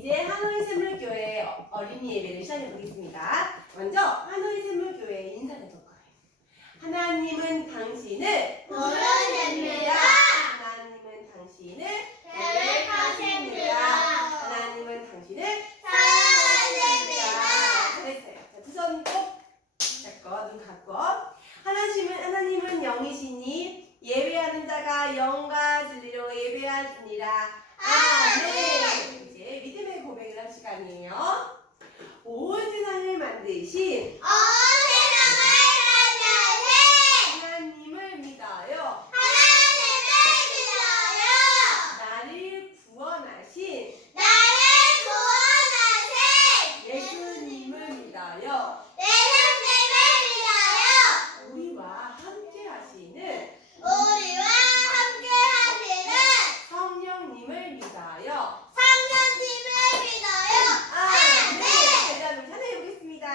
이제 하노이 샘물교회 어린이 예배를 시작해 보겠습니다. 먼저 하노이 샘물교회 인사를 해볼 거예요. 하나님은 당신을 부르십니다. 하나님은 당신을 계획하십니다. 하나님은 당신을 사랑하십니다. 잘했어요. 자, 두 손 꼭 잡고 눈 감고 하나님은 영이시니 예배하는 자가 영과 진리로 예배하시니라. 아멘. 이제 믿음의 고백을 할 시간이에요. 온 세상을 만드신 하나님을 믿어요. 나를 구원하신 예수님을 믿어요. 우리와 함께 하시는 성령님을 믿어요. 아멘. 자, 그럼 찬양해 보겠습니다.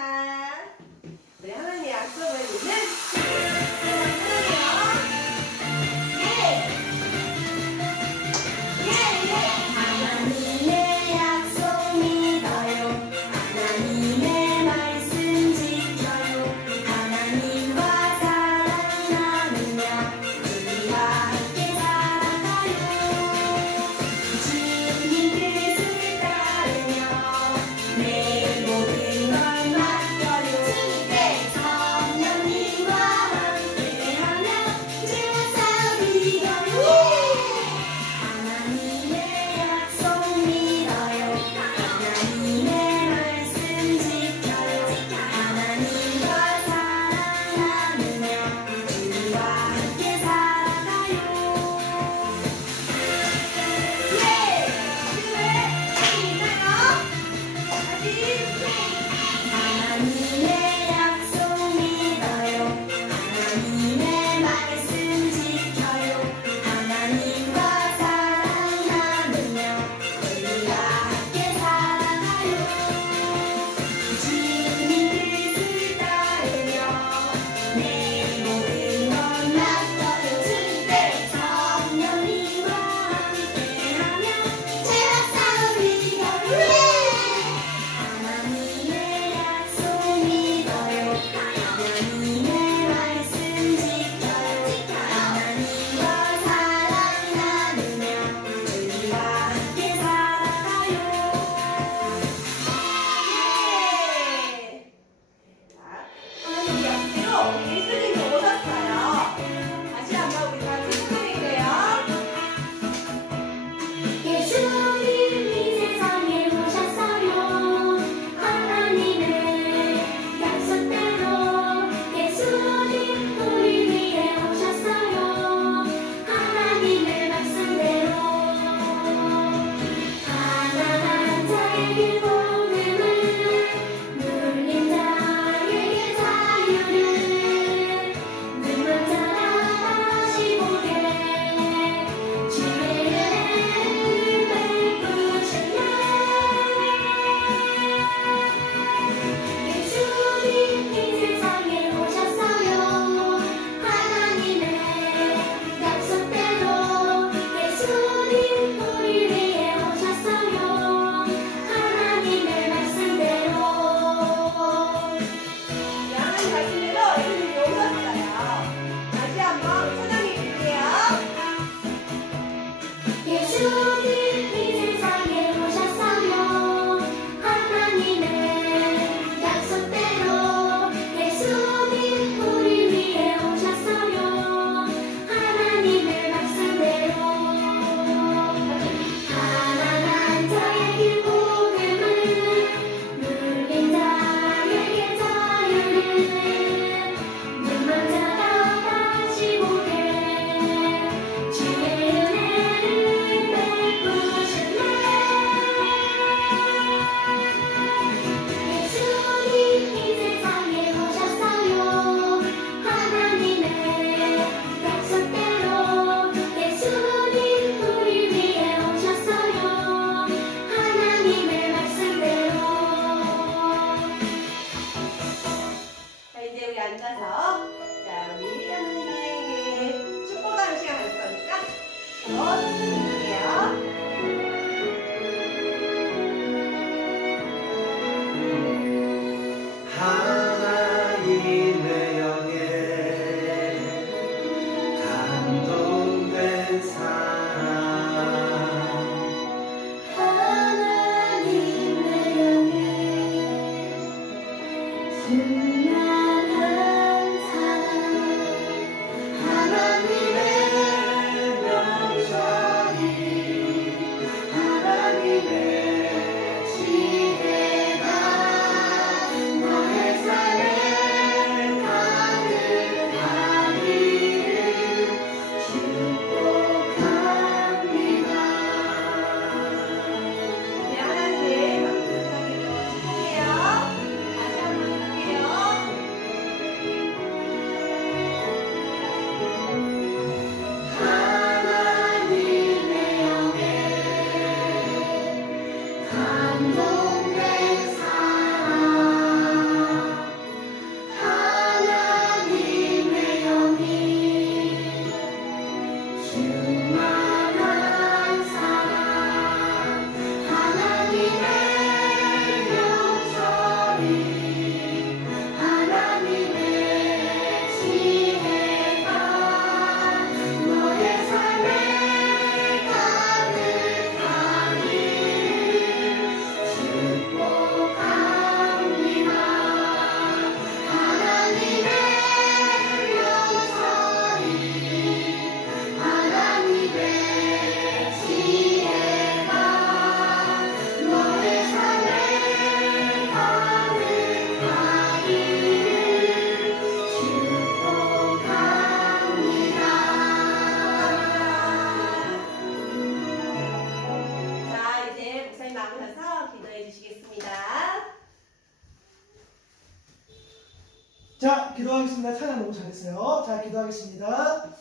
자, 기도하겠습니다. 찬양 너무 잘했어요. 자, 기도하겠습니다.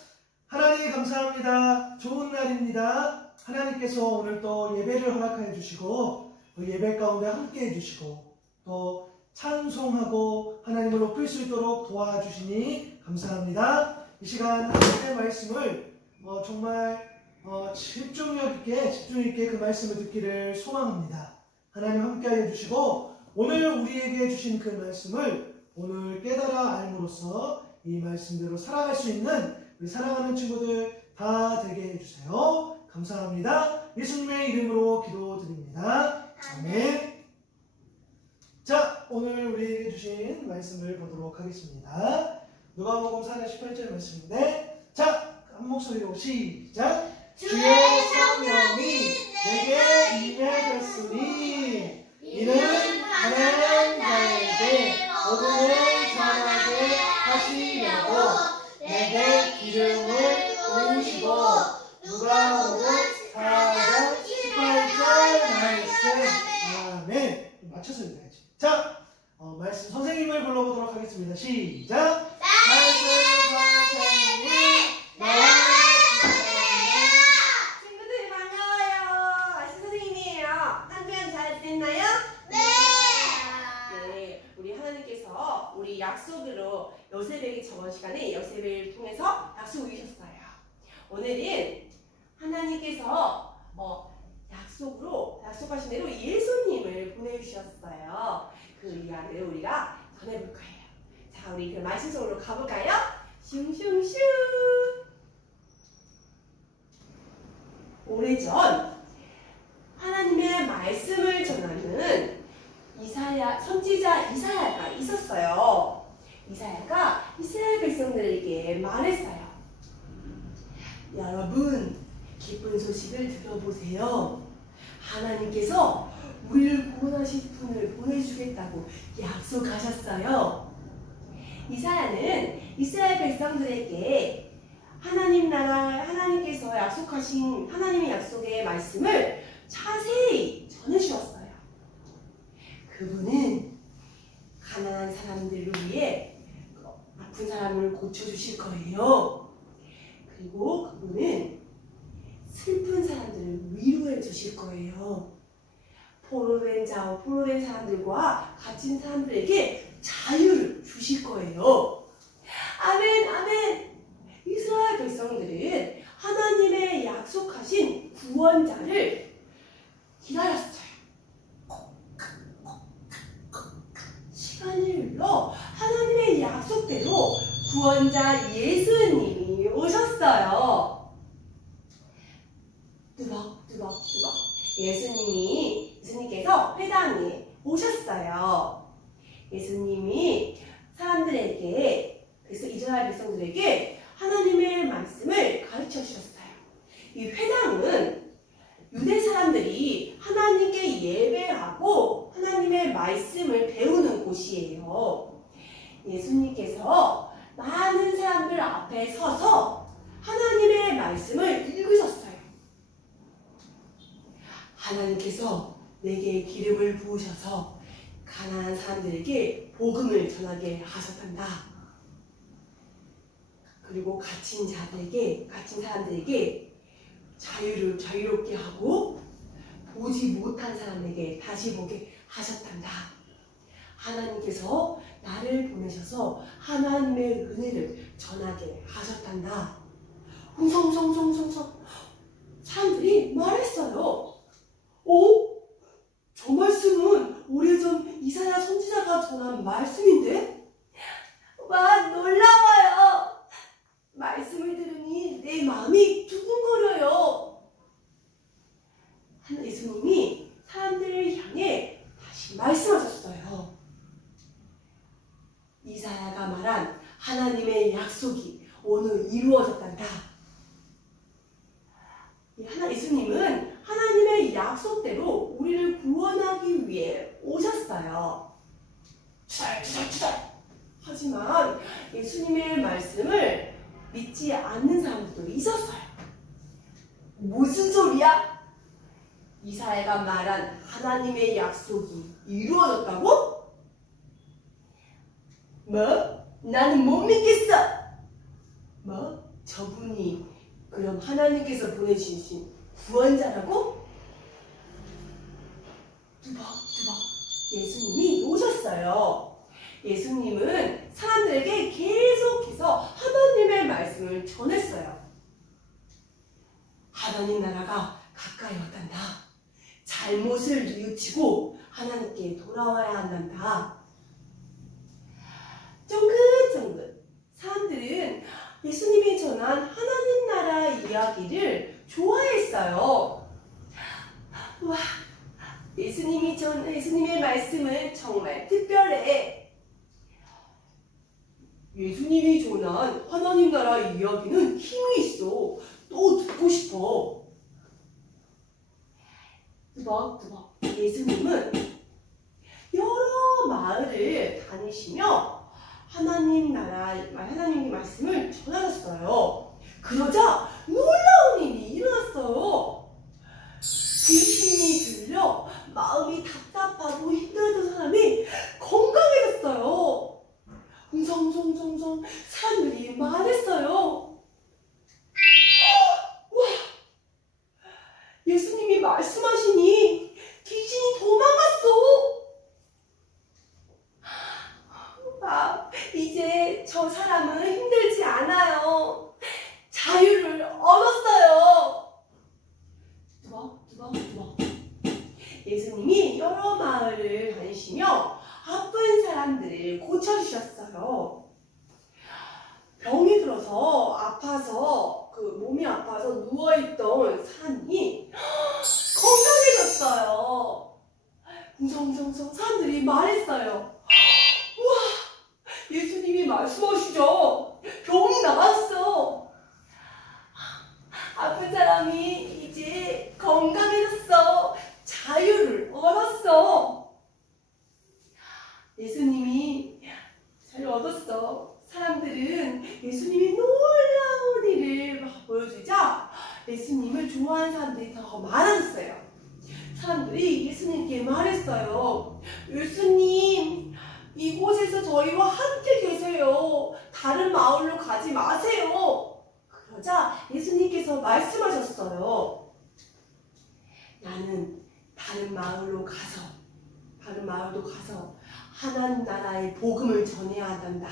하나님 감사합니다. 좋은 날입니다. 하나님께서 오늘 또 예배를 허락하여 주시고 또 예배 가운데 함께 해주시고 또 찬송하고 하나님을 높일 수 있도록 도와주시니 감사합니다. 이 시간 하나님의 말씀을 정말 집중 있게 그 말씀을 듣기를 소망합니다. 하나님 함께하여 주시고 오늘 우리에게 주신 그 말씀을 오늘 깨달아 알므로써 이 말씀대로 살아갈 수 있는 우리 사랑하는 친구들 다 되게 해주세요. 감사합니다. 예수님의 이름으로 기도드립니다. 아멘. 자, 오늘 우리에게 주신 말씀을 보도록 하겠습니다. 누가복음 4장 18절 말씀인데, 자, 한 목소리로 시작. 주의 성령이 내게 임하셨으니 이는 가난한 자에게 복음을 전하게 하시려고 내게 기름을 부으시고 누가복음 4장 18절 말씀. 아멘. 맞춰서 읽어야지. 자, 말씀 선생님을 불러보도록 하겠습니다. 시작. 말씀 선생님 나와 친구들 반가워요. 말씀 선생님이에요. 한주간 잘 지냈나요? 네, 우리 하나님께서 우리 약속으로 요셉에게 저번 시간에 요셉을 통해서 약속 이루셨어요. 오늘은 하나님께서 약속하신 대로 예수님을 보내주셨어요. 그 이야기를 우리가 전해볼 거예요. 자, 우리 그 말씀 속으로 가볼까요? 슝슝슝. 오래전 하나님의 말씀을 전하는 선지자 이사야가 있었어요. 이사야가 이스라엘 백성들에게 말했어요. 여러분, 기쁜 소식을 들어보세요. 하나님께서 우리를 구원하실 분을 보내주겠다고 약속하셨어요. 이사야는 이스라엘 백성들에게 하나님께서 약속하신 하나님의 약속의 말씀을 자세히 전해주었어요. 그분은 가난한 사람들을 위해 아픈 사람을 고쳐주실 거예요. 그리고 그분은 슬픈 사람들을 위로해 주실 거예요. 포로된 사람들과 갇힌 사람들에게 자유를 주실 거예요. 아멘, 아멘. 이스라엘 백성들은 하나님의 약속하신 구원자를 기다렸어요. 시간이 흘러 하나님의 약속대로 구원자 예수님이 오셨어요. 뚜벅뚜벅뚜벅 예수님께서 회당에 오셨어요. 예수님이 그래서 이스라엘 백성들에게 하나님의 말씀을 가르쳐 주셨어요. 이 회당은 유대 사람들이 하나님께 예배하고 하나님의 말씀을 배우는 곳이에요. 예수님께서 많은 사람들 앞에 서서 하나님의 말씀을 읽으셨어요. 하나님께서 내게 기름을 부으셔서 가난한 사람들에게 복음을 전하게 하셨단다. 그리고 갇힌 사람들에게 자유롭게 하고 보지 못한 사람에게 다시 보게 하셨단다. 하나님께서 나를 보내셔서 하나님의 은혜를 전하게 하셨단다. 흥성성성성성 사람들이 말했어요. 저 말씀은 오래전 이사야 선지자가 전한 말씀인데? 와, 놀라워요. 말씀을 들으니 내 마음이 두근거려요. 예수님이 사람들을 향해 다시 말씀하셨어요. 이사야가 말한 하나님의 약속이 오늘 이루어졌단다. 예수님은 하나님의 약속대로 우리를 구원하기 위해 오셨어요. 하지만 예수님의 말씀을 믿지 않는 사람들도 있었어요. 무슨 소리야? 이사야가 말한 하나님의 약속이 이루어졌다고? 뭐? 나는 못 믿겠어. 뭐? 저분이 그럼 하나님께서 보내주신 구원자라고? 두벅두벅 예수님이 오셨어요. 예수님은 사람들에게 계속해서 하나님의 말씀을 전했어요. 하나님 나라가 가까이 왔단다. 잘못을 뉘우치고 하나님께 돌아와야 한단다. 쫑긋쫑긋 사람들은 예수님이 전한 하나님 나라 이야기를 좋아했어요. 와, 예수님의 말씀은 정말 특별해. 예수님이 전한 하나님 나라 이야기는 힘이 있어. 또 듣고 싶어. 두벅두벅 예수님은 여러 마을을 다니시며 하나님의 말씀을 전하셨어요. 그러자 놀라운 일이 일어났어요. 귀신이 들려 마음이 답답하고 힘들었던 사람이 건강해졌어요. 웅성웅성웅성 사람들이 말했어요. 와, 예수님이 말씀하시니 귀신이 도망갔어. 아, 이제 저 사람은 힘들지 않아요. 자유를 얻었어요. 두벅두벅두벅 예수님이 여러 마을을 다니시며 아픈 사람들을 고쳐주셨어요. 병이 들어서 몸이 아파서 누워있던 사람이 건강해졌어요. 웅성웅성 사람들이 말했어요. 우와, 예수님이 말씀하시죠. 병이 나았어. 아픈 사람이 이제 건강해졌어. 자유를 얻었어. 예수님이 자유 얻었어. 사람들은 예수님이 놀라운 일을 막 보여주자 예수님을 좋아하는 사람들이 더 많아졌어요. 사람들이 예수님께 말했어요. 예수님, 이곳에서 저희와 함께 계세요. 다른 마을로 가지 마세요. 그러자 예수님께서 말씀하셨어요. 나는 다른 마을도 가서 하나님 나라의 복음을 전해야 한단다.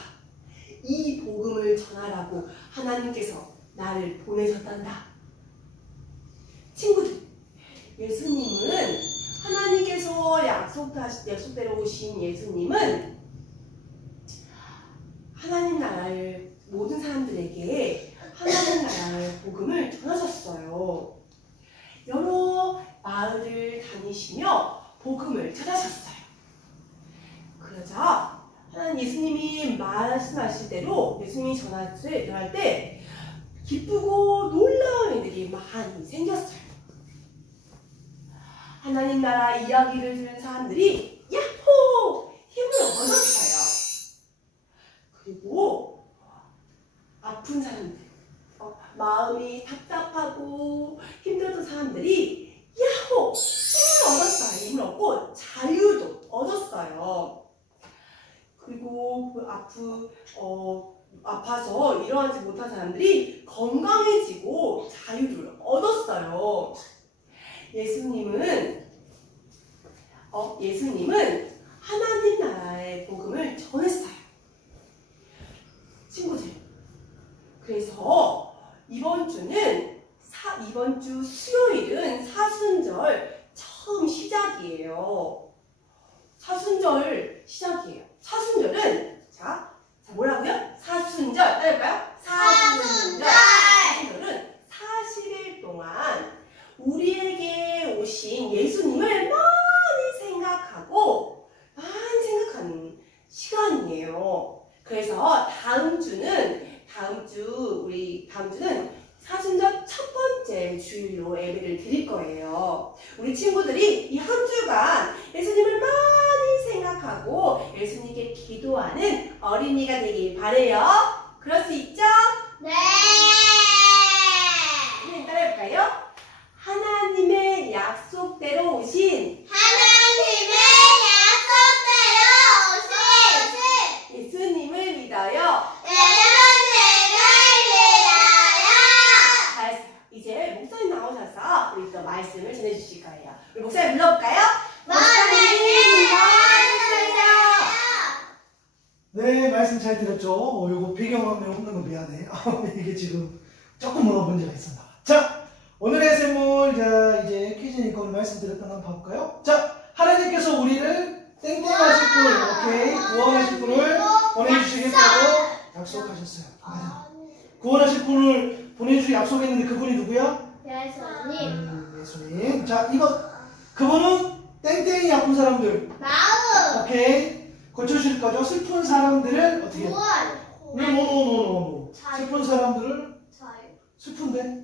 이 복음을 전하라고 하나님께서 나를 보내셨단다. 친구들, 예수님은 하나님께서 약속대로 오신 예수님은 하나님 나라를 모든 사람들에게 하나님 나라의 복음을 전하셨어요. 여러 마을을 다니시며 복음을 전하셨어요. 그러자 예수님이 말씀하실 대로 예수님이 전할 때 기쁘고 놀라운 일들이 많이 생겼어요. 하나님 나라 이야기를 들은 사람들이 야호! 힘을 얻었어요. 그리고 아픈 사람들, 마음이 답답하고 힘들었던 사람들이 야호! 힘을 얻었어요. 힘을 얻고 자유도 얻었어요. 그리고 아파서 일어나지 못한 사람들이 건강해지고 자유를 얻었어요. 예수님은 하나님 나라의 복음을 전했어요. 친구들, 그래서 이번 주 수요일은 사순절 처음 시작이에요. 사순절은 뭐라고요? 사순절 따라할까요? 사순절은 40일 동안 우리에게 오신 예수님을 많이 생각하는 시간이에요. 그래서 다음 주는 사순절 첫 번째 주일로 예배를 드릴 거예요. 우리 친구들이 이 한 주간 예수님을 많이 생각하고 예수님께 기도하는 어린이가 되길 바래요. 그럴 수 있죠? 네. 따라해볼까요? 하나님의 약속대로 오신 예수님을 믿어요. 우리 또 말씀을 전해주실 거예요. 우리 목사님 불러볼까요? 목사님 네, 말씀 잘 들었죠? 요거 배경화면에 없는 거 미안해. 이게 지금 조금 문제가 있습니다. 자, 오늘의 샘물, 자, 이제 퀴즈니까 오늘 말씀드렸던 거 한번 봐볼까요? 자, 하나님께서 우리를 땡땡하실 분을, 오케이, 구원하실 분을 보내주시겠다고 약속하셨어요. 맞아. 구원하실 분을 보내주시고 약속했는데 그분이 누구야? 예수님 예수님. 자, 그분은 땡땡이 아픈 사람들, 마음 오케이, 고쳐주실 거죠? 슬픈 사람들을 어떻게? 구원 노. 슬픈 사람들을 슬픈데?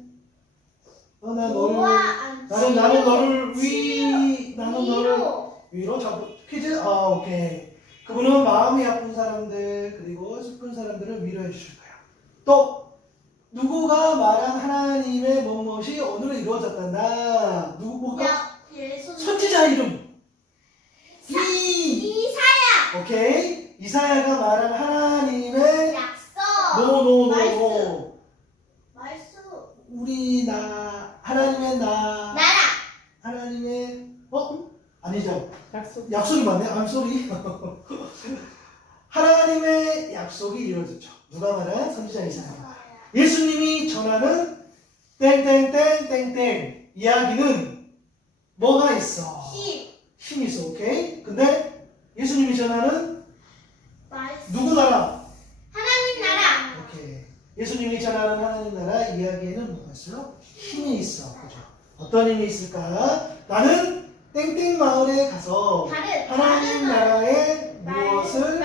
나는 너를 위로 자꾸 퀴즈? 오케이. 그분은 마음이 아픈 사람들, 그리고 슬픈 사람들을 위로해 주실 거야. 또, 누구가 말한 하나님의 무엇이 오늘은 이루어졌단다. 누구가? 선지자 이름. 이사야 오케이. 이사야가 말한 하나님의 약속 노. 말씀 하나님의 나라 하나님의 아니죠. 약속. 약속이 맞네. I'm sorry. 하나님의 약속이 이루어졌죠. 누가 말한? 선지자 이사야. 예수님이 전하는 땡땡땡땡땡 이야기는 뭐가 있어? 힘이 있어. 오케이. 근데 예수님이 전하는 누구 나라? 하나님 나라 오케이. 예수님이 전하는 하나님 나라 이야기에는 뭐가 있어요? 힘이 있어. 그죠? 어떤 힘이 있을까? 나는 땡땡 마을에 가서 하나님 나라의 무엇을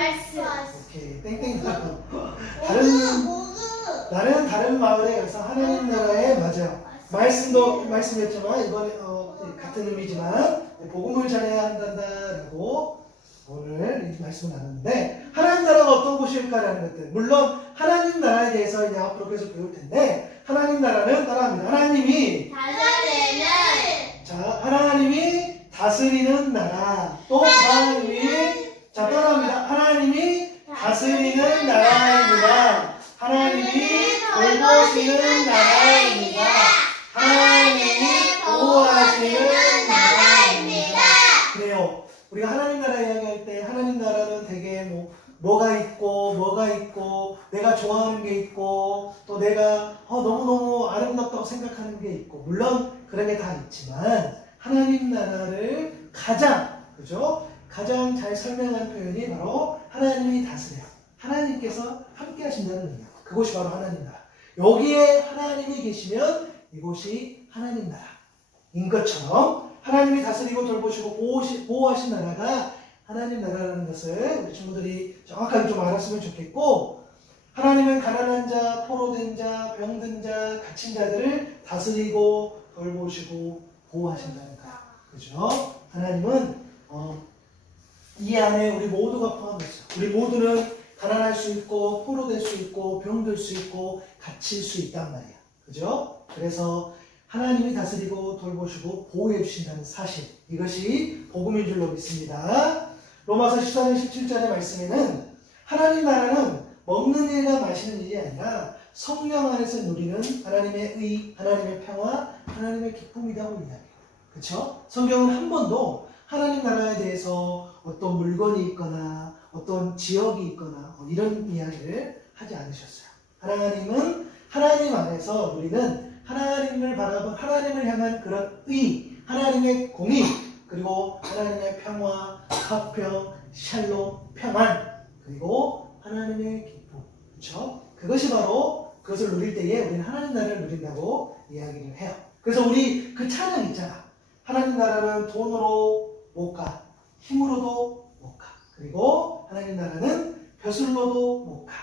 오케이. 땡땡 나라. 나는 다른 마을에 가서 하나님 나라에 맞아요. 말씀이었지만 이번에 같은 의미지만 복음을 전해야 한다라고 오늘 이 말씀을 나눴는데 하나님 나라가 어떤 곳일까라는 것들 물론 하나님 나라에 대해서 이제 앞으로 계속 배울 텐데 하나님 나라는 따라합니다. 하나님이 다스리는 나라 또 하나님이 따라합니다. 하나님이 다스리는 나라입니다. 하나님이 돌보시는 나라입니다. 하나님이 보호하시는 나라입니다. 그래요. 우리가 하나님 나라 이야기할 때 하나님 나라는 되게 뭐가 있고 내가 좋아하는 게 있고 또 내가 너무너무 아름답다고 생각하는 게 있고 물론 그런 게 다 있지만 하나님 나라를 가장 잘 설명한 표현이 바로 하나님이 다스려요. 하나님께서 함께 하신다는 의미예요. 그곳이 바로 하나님 나라. 여기에 하나님이 계시면 이곳이 하나님 나라인 것처럼 하나님이 다스리고 돌보시고 보호하신 나라가 하나님 나라라는 것을 우리 친구들이 정확하게 좀 알았으면 좋겠고 하나님은 가난한 자, 포로된 자, 병든 자, 갇힌 자들을 다스리고 돌보시고 보호하신다는 거야. 그죠? 하나님은 이 안에 우리 모두가 포함되어 있어요. 우리 모두는 가난할 수 있고 포로될 수 있고 병들 수 있고 갇힐 수 있단 말이야. 그죠? 그래서 하나님이 다스리고 돌보시고 보호해 주신다는 사실 이것이 복음인 줄로 믿습니다. 로마서 14장 17절의 말씀에는 하나님 나라는 먹는 일과 마시는 일이 아니라 성령 안에서 누리는 하나님의 의, 하나님의 평화, 하나님의 기쁨이라고 이야기해요. 그렇죠? 성경은 한 번도 하나님 나라에 대해서 어떤 물건이 있거나 어떤 지역이 있거나 이런 이야기를 하지 않으셨어요. 하나님은 하나님 안에서 누리는 하나님을 바라본 하나님을 향한 그런 의, 하나님의 공의, 그리고 하나님의 평화, 화평, 샬롬, 평안, 그리고 하나님의 기쁨. 그렇죠? 그것이 바로 그것을 누릴 때에 우리는 하나님 나라를 누린다고 이야기를 해요. 그래서 우리 그 찬양 있잖아. 하나님 나라는 돈으로 못 가, 힘으로도 못 가. 그리고 하나님 나라는 벼슬로도 못 가,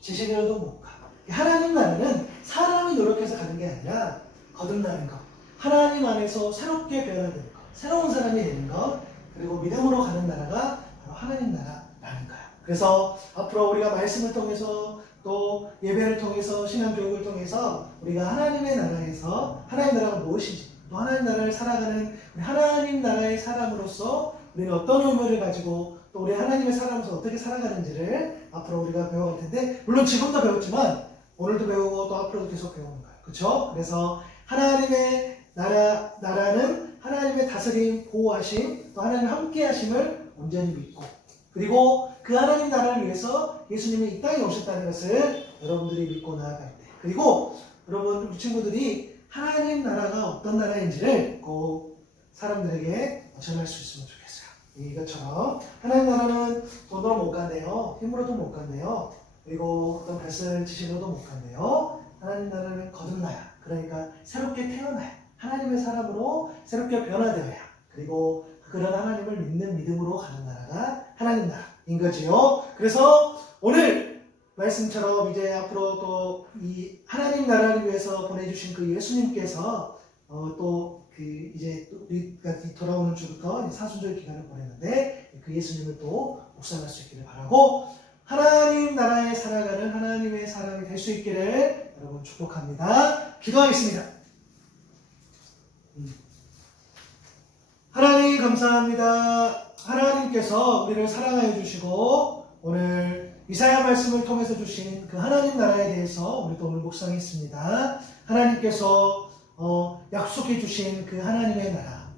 지식으로도 못 가. 하나님 나라는 사람이 노력해서 가는 게 아니라 거듭나는 것, 하나님 안에서 새롭게 변화되는 것, 새로운 사람이 되는 것, 그리고 믿음으로 가는 나라가 바로 하나님 나라라는 거야. 그래서 앞으로 우리가 말씀을 통해서 또 예배를 통해서 신앙교육을 통해서 우리가 하나님의 나라에서 하나님 나라가 무엇인지 또 하나님 나라를 살아가는 우리 하나님 나라의 사람으로서 우리는 어떤 의무를 가지고 또 우리 하나님의 사람으로서 어떻게 살아가는지를 앞으로 우리가 배워갈 텐데 물론 지금도 배웠지만 오늘도 배우고 또 앞으로도 계속 배우는 거예요. 그렇죠? 그래서 하나님의 나라는 하나님의 다스림, 보호하심, 또 하나님 함께 하심을 온전히 믿고, 그리고 그 하나님 나라를 위해서 예수님이 이 땅에 오셨다는 것을 여러분들이 믿고 나아갈 때, 그리고 여러분 우리 친구들이 하나님 나라가 어떤 나라인지를 꼭 사람들에게 전할 수 있으면 좋겠어요. 이것처럼 하나님 나라는 돈으로 못 간대요. 힘으로도 못 간대요. 그리고 어떤 별을 지식으로도 못 간대요. 하나님 나라는 거듭나야, 그러니까 새롭게 태어나야, 하나님의 사람으로 새롭게 변화되어야, 그리고 그런 하나님을 믿는 믿음으로 가는 나라가 하나님 나라인 거지요. 그래서 오늘 말씀처럼 이제 앞으로 또 이 하나님 나라를 위해서 보내주신 그 예수님께서 이제 우리가 돌아오는 주부터 사순절 기간을 보냈는데 그 예수님을 또 묵상할 수 있기를 바라고, 하나님 나라에 살아가는 하나님의 사람이 될 수 있기를 여러분 축복합니다. 기도하겠습니다. 하나님 감사합니다. 하나님께서 우리를 사랑하여 주시고 오늘 이사야 말씀을 통해서 주신 그 하나님 나라에 대해서 우리도 오늘 묵상했습니다. 하나님께서 약속해 주신 그 하나님의 나라,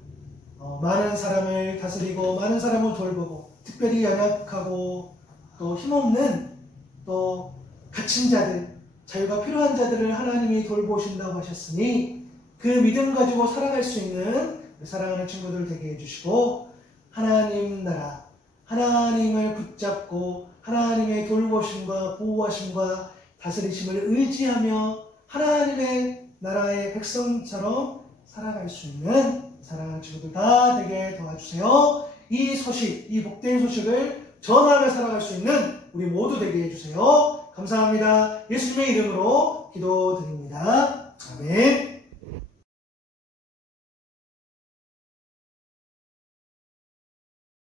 많은 사람을 다스리고 많은 사람을 돌보고, 특별히 연약하고 또 힘없는 또 갇힌 자들, 자유가 필요한 자들을 하나님이 돌보신다고 하셨으니 그 믿음 가지고 살아갈 수 있는 사랑하는 친구들 되게 해주시고, 하나님 나라, 하나님을 붙잡고 하나님의 돌보심과 보호하심과 다스리심을 의지하며 하나님의 나라의 백성처럼 살아갈 수 있는 사랑하는 친구들 다 되게 도와주세요. 이 소식, 이 복된 소식을 전하며 살아갈 수 있는 우리 모두 되게 해주세요. 감사합니다. 예수님의 이름으로 기도드립니다. 아멘.